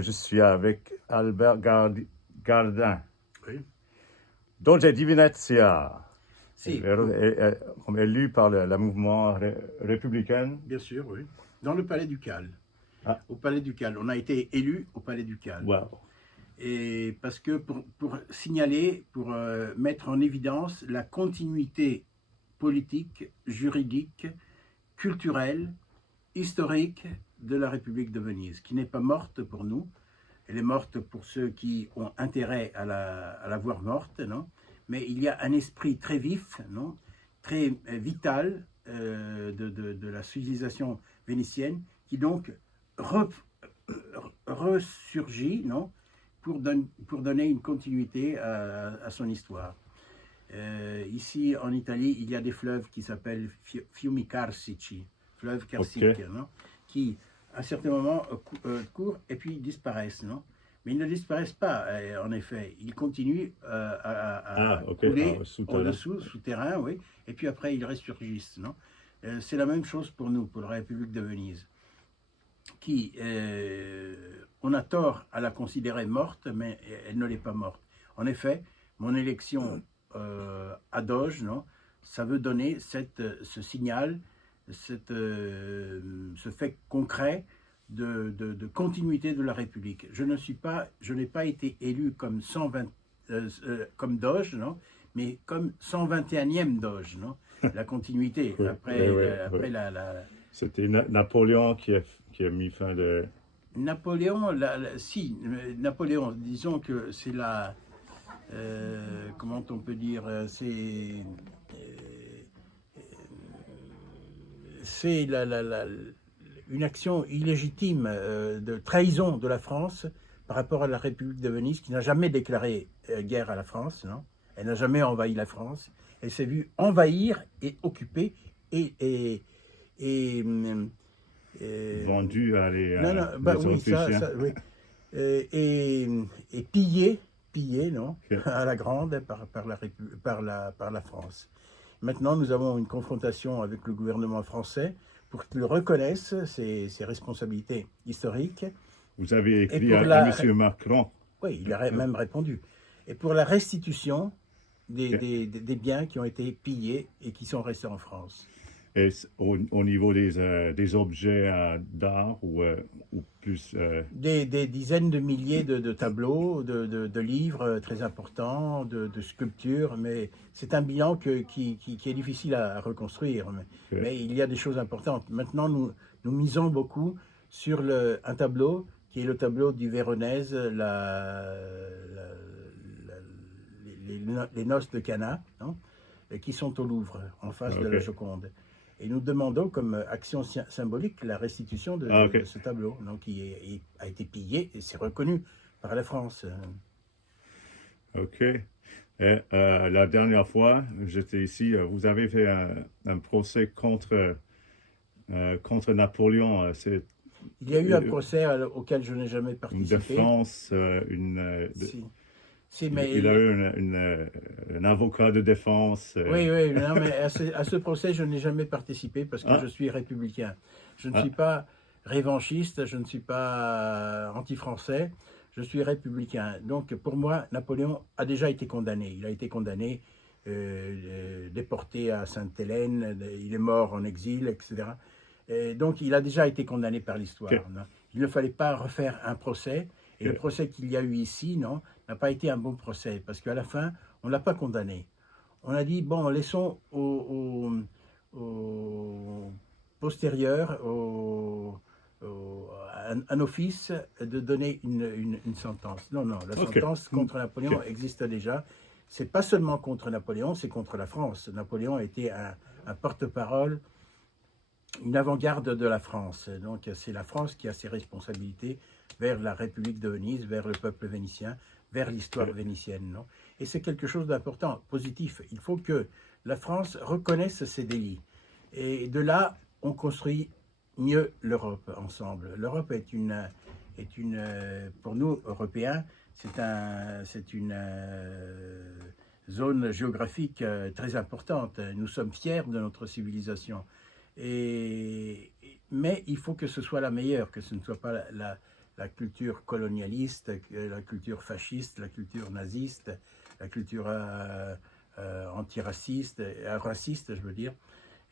Je suis avec Albert Gardin. Oui. Donc, j'ai divinezia, Si, comme élu par le mouvement républicain. bien sûr, oui. Dans le Palais Ducal. Ah. Au Palais Ducal. On a été élu au Palais Ducal. Wow. Et parce que pour signaler, pour mettre en évidence la continuité politique, juridique, culturelle, historique de la République de Venise, qui n'est pas morte pour nous. Elle est morte pour ceux qui ont intérêt à la voir morte, non? Mais il y a un esprit très vif, non? Très vital de la civilisation vénitienne qui donc ressurgit, non? Pour donner une continuité à son histoire. Ici en Italie, il y a des fleuves qui s'appellent fiumi carsici, fleuves carsiques, Okay. non? Qui à un certain moment courent et puis disparaissent, non? Mais ils ne disparaissent pas, en effet. Ils continuent à couler au-dessous, souterrain, oui. Et puis après, ils ressurgissent, non? C'est la même chose pour nous, pour la République de Venise, qui, on a tort à la considérer morte, mais elle ne l'est pas morte. En effet, mon élection à Doge, non, ça veut donner ce signal, ce fait concret de continuité de la République. Je n'ai pas été élu comme 120, comme Doge, non, mais comme 121e Doge, non, la continuité. Oui, après, oui, après oui. la C'était Napoléon qui a mis fin de... Napoléon, Napoléon, disons que c'est comment on peut dire, c'est une action illégitime de trahison de la France par rapport à la République de Venise, qui n'a jamais déclaré guerre à la France, non? Elle n'a jamais envahi la France. Elle s'est vue envahir et occuper et vendu à les Autrichiens. Oui. Et pillé, non, Okay. à la grande par la France. Maintenant, nous avons une confrontation avec le gouvernement français pour qu'il reconnaisse ses responsabilités historiques. Vous avez écrit à M. Macron. Oui, il a même répondu. Et pour la restitution des biens qui ont été pillés et qui sont restés en France. Et au niveau des objets d'art ou plus... Des dizaines de milliers de tableaux, de livres très importants, de sculptures, mais c'est un bilan qui est difficile à reconstruire. Mais il y a des choses importantes. Maintenant, nous misons beaucoup sur un tableau qui est le tableau du Véronèse, les noces de Cana, non, qui sont au Louvre, en face de la Joconde. Et nous demandons comme action symbolique la restitution de ce tableau, donc, qui a été pillé et c'est reconnu par la France. OK. Et, la dernière fois, j'étais ici, vous avez fait un procès contre Napoléon. Il y a eu un procès auquel je n'ai jamais participé. Une défense, il a eu un avocat de défense. Oui, non, mais à ce procès, je n'ai jamais participé parce que je suis républicain. Je ne suis pas revanchiste, je ne suis pas anti-français, je suis républicain. Donc pour moi, Napoléon a déjà été condamné. Il a été condamné, déporté à Sainte-Hélène, il est mort en exil, etc. Et donc il a déjà été condamné par l'histoire. Okay. Il ne fallait pas refaire un procès. Et le procès qu'il y a eu ici, non, n'a pas été un bon procès, parce qu'à la fin, on ne l'a pas condamné. On a dit, bon, laissons au postérieur, un office de donner une sentence. Non, la sentence contre Napoléon existe déjà. C'est pas seulement contre Napoléon, c'est contre la France. Napoléon a été un porte-parole, une avant-garde de la France. Donc c'est la France qui a ses responsabilités vers la République de Venise, vers le peuple vénitien, vers l'histoire vénitienne. Non? Et c'est quelque chose d'important, positif. Il faut que la France reconnaisse ses délits. Et de là, on construit mieux l'Europe ensemble. L'Europe est une, pour nous, Européens, c'est une zone géographique très importante. Nous sommes fiers de notre civilisation. Mais il faut que ce soit la meilleure, que ce ne soit pas la culture colonialiste, la culture fasciste, la culture naziste, la culture antiraciste, raciste, je veux dire.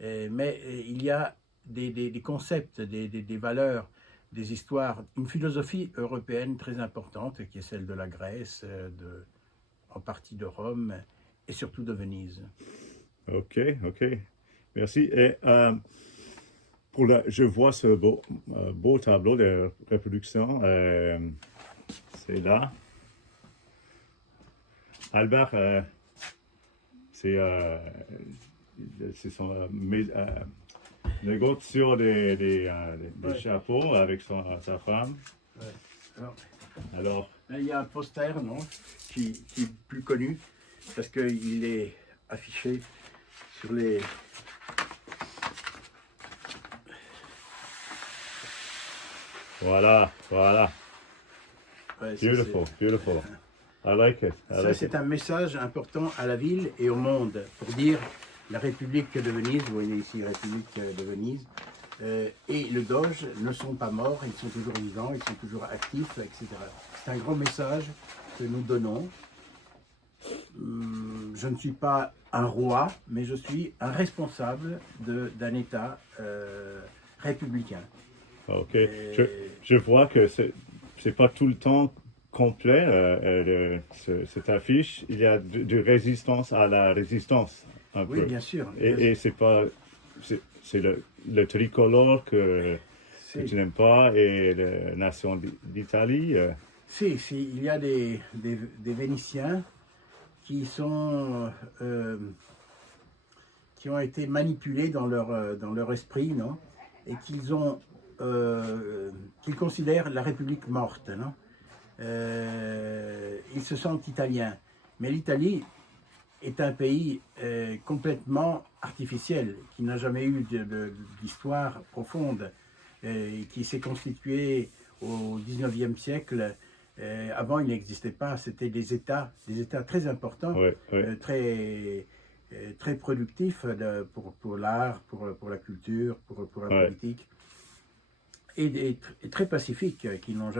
Mais il y a des concepts, des valeurs, des histoires, une philosophie européenne très importante qui est celle de la Grèce, en partie de Rome et surtout de Venise. Ok, ok. Merci. Et je vois ce beau tableau de reproduction. C'est là. Albert, c'est son négociant des Ouais. chapeaux avec sa femme. Ouais. Alors, Là, il y a un poster, non, qui est plus connu parce qu'il est affiché sur les. voilà, voilà. Ouais, Beautiful, beautiful. I like it. I ça, like c'est it. un message important à la ville et au monde pour dire la République de Venise, vous voyez ici République de Venise, et le Doge ne sont pas morts, ils sont toujours vivants, ils sont toujours actifs, etc. C'est un grand message que nous donnons. Je ne suis pas un roi, mais je suis un responsable d'un État républicain. Ok. Et- Je vois que c'est pas tout le temps complet, cette affiche. Il y a de résistance à la résistance, un Oui, peu. bien sûr. Et c'est pas. C'est le tricolore que tu n'aimes pas et la nation d'Italie. Il y a des Vénitiens qui ont été manipulés dans leur esprit, non? Et qu'ils considèrent la République morte, non? Ils se sentent italiens. Mais l'Italie est un pays complètement artificiel, qui n'a jamais eu d'histoire profonde, qui s'est constitué au 19e siècle. Avant, il n'existait pas, c'était des États très importants, Ouais, ouais, très productifs pour l'art, pour la culture, pour la ouais. politique, et très pacifiques, qui ne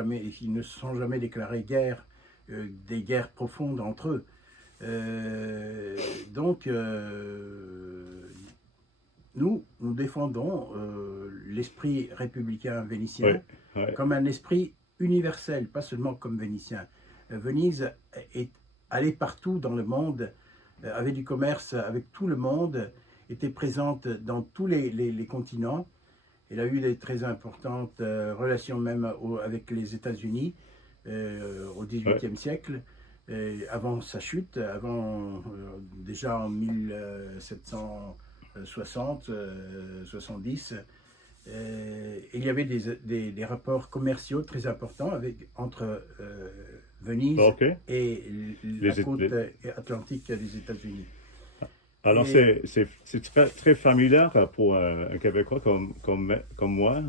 se sont jamais déclarés guerre, des guerres profondes entre eux. Donc, nous défendons l'esprit républicain vénitien Ouais, ouais. comme un esprit universel, pas seulement comme vénitien. Venise est allée partout dans le monde, avait du commerce avec tout le monde, était présente dans tous les continents. Elle a eu des très importantes relations même avec les États-Unis au Ouais. XVIIIe siècle, avant sa chute, déjà en 1760, 70. Il y avait des rapports commerciaux très importants entre Venise Ok. et la Les, côte les- atlantique des États-Unis. Alors, Et c'est très familier pour un Québécois comme moi,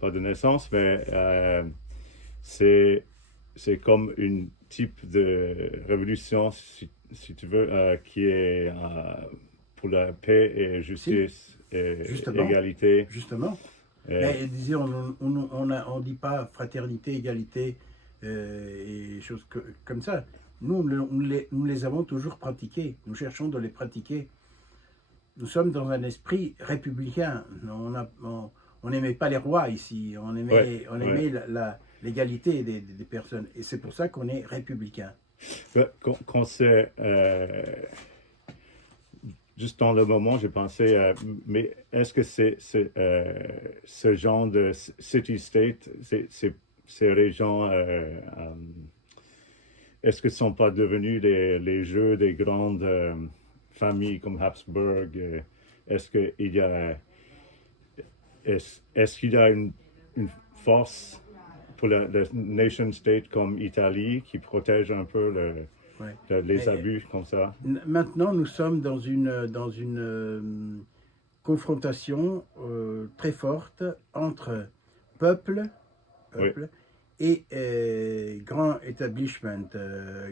pas de naissance, mais c'est c'est comme une type de révolution, si tu veux, qui est pour la paix et si, justice et justement, égalité. justement. Et- Mais disons, on dit pas fraternité, égalité et choses comme ça. Nous, nous les avons toujours pratiquées. Nous cherchons de les pratiquer. Nous sommes dans un esprit républicain. On n'aimait pas les rois ici. On ouais, ouais. aimait l'égalité des personnes. Et c'est pour ça qu'on est républicain. Quand c'est juste dans le moment, j'ai pensé, mais est-ce que ce genre de city-state, ces régions, est-ce que ce ne sont pas devenus les jeux des grandes familles comme Habsburg? Est-ce qu'il y a, est-ce qu'il y a une force pour la nation state comme Italie qui protège un peu Ouais. les abus comme ça? Maintenant, nous sommes dans une confrontation très forte entre peuple, Oui, peuple et grand establishment,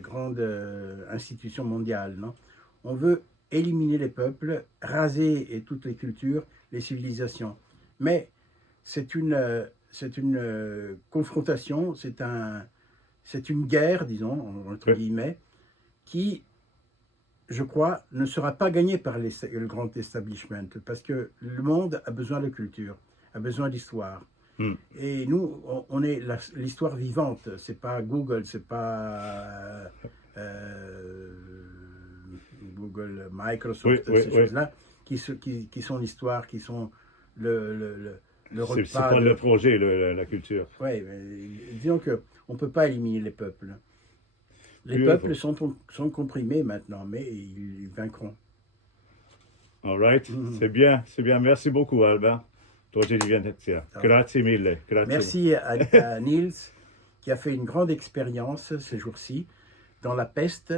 grande institution mondiale. Non? On veut éliminer les peuples, raser toutes les cultures, les civilisations. Mais c'est confrontation, c'est une guerre, disons, entre guillemets, qui, je crois, ne sera pas gagnée par le grand establishment, parce que le monde a besoin de culture, a besoin d'histoire. Et nous, on est l'histoire vivante. C'est pas Google, c'est pas Google, Microsoft, ces choses-là, qui sont l'histoire, qui sont le repas. C'est pas le projet, la culture. Oui, disons qu'on ne peut pas éliminer les peuples. Les peuples sont comprimés maintenant, mais ils vaincront. All right. C'est bien. Merci beaucoup, Albert. Grazie mille. Grazie. Merci à Niels, qui a fait une grande expérience ces jours-ci dans la peste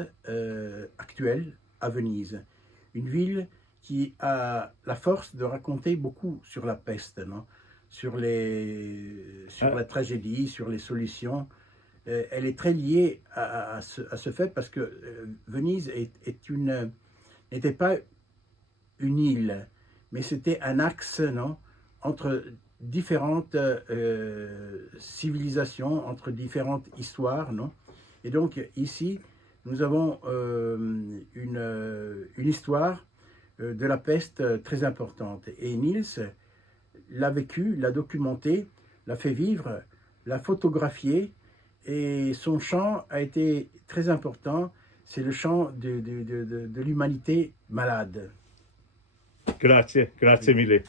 actuelle à Venise. Une ville qui a la force de raconter beaucoup sur la peste, non? Sur la tragédie, sur les solutions. Elle est très liée à ce fait parce que Venise n'était pas une île, mais c'était un axe, non, entre différentes civilisations, entre différentes histoires, non? Et donc ici, nous avons une histoire de la peste très importante. Et Niels l'a vécu, l'a documenté, l'a fait vivre, l'a photographié, et son chant a été très important. C'est le chant de l'humanité malade. Grazie mille.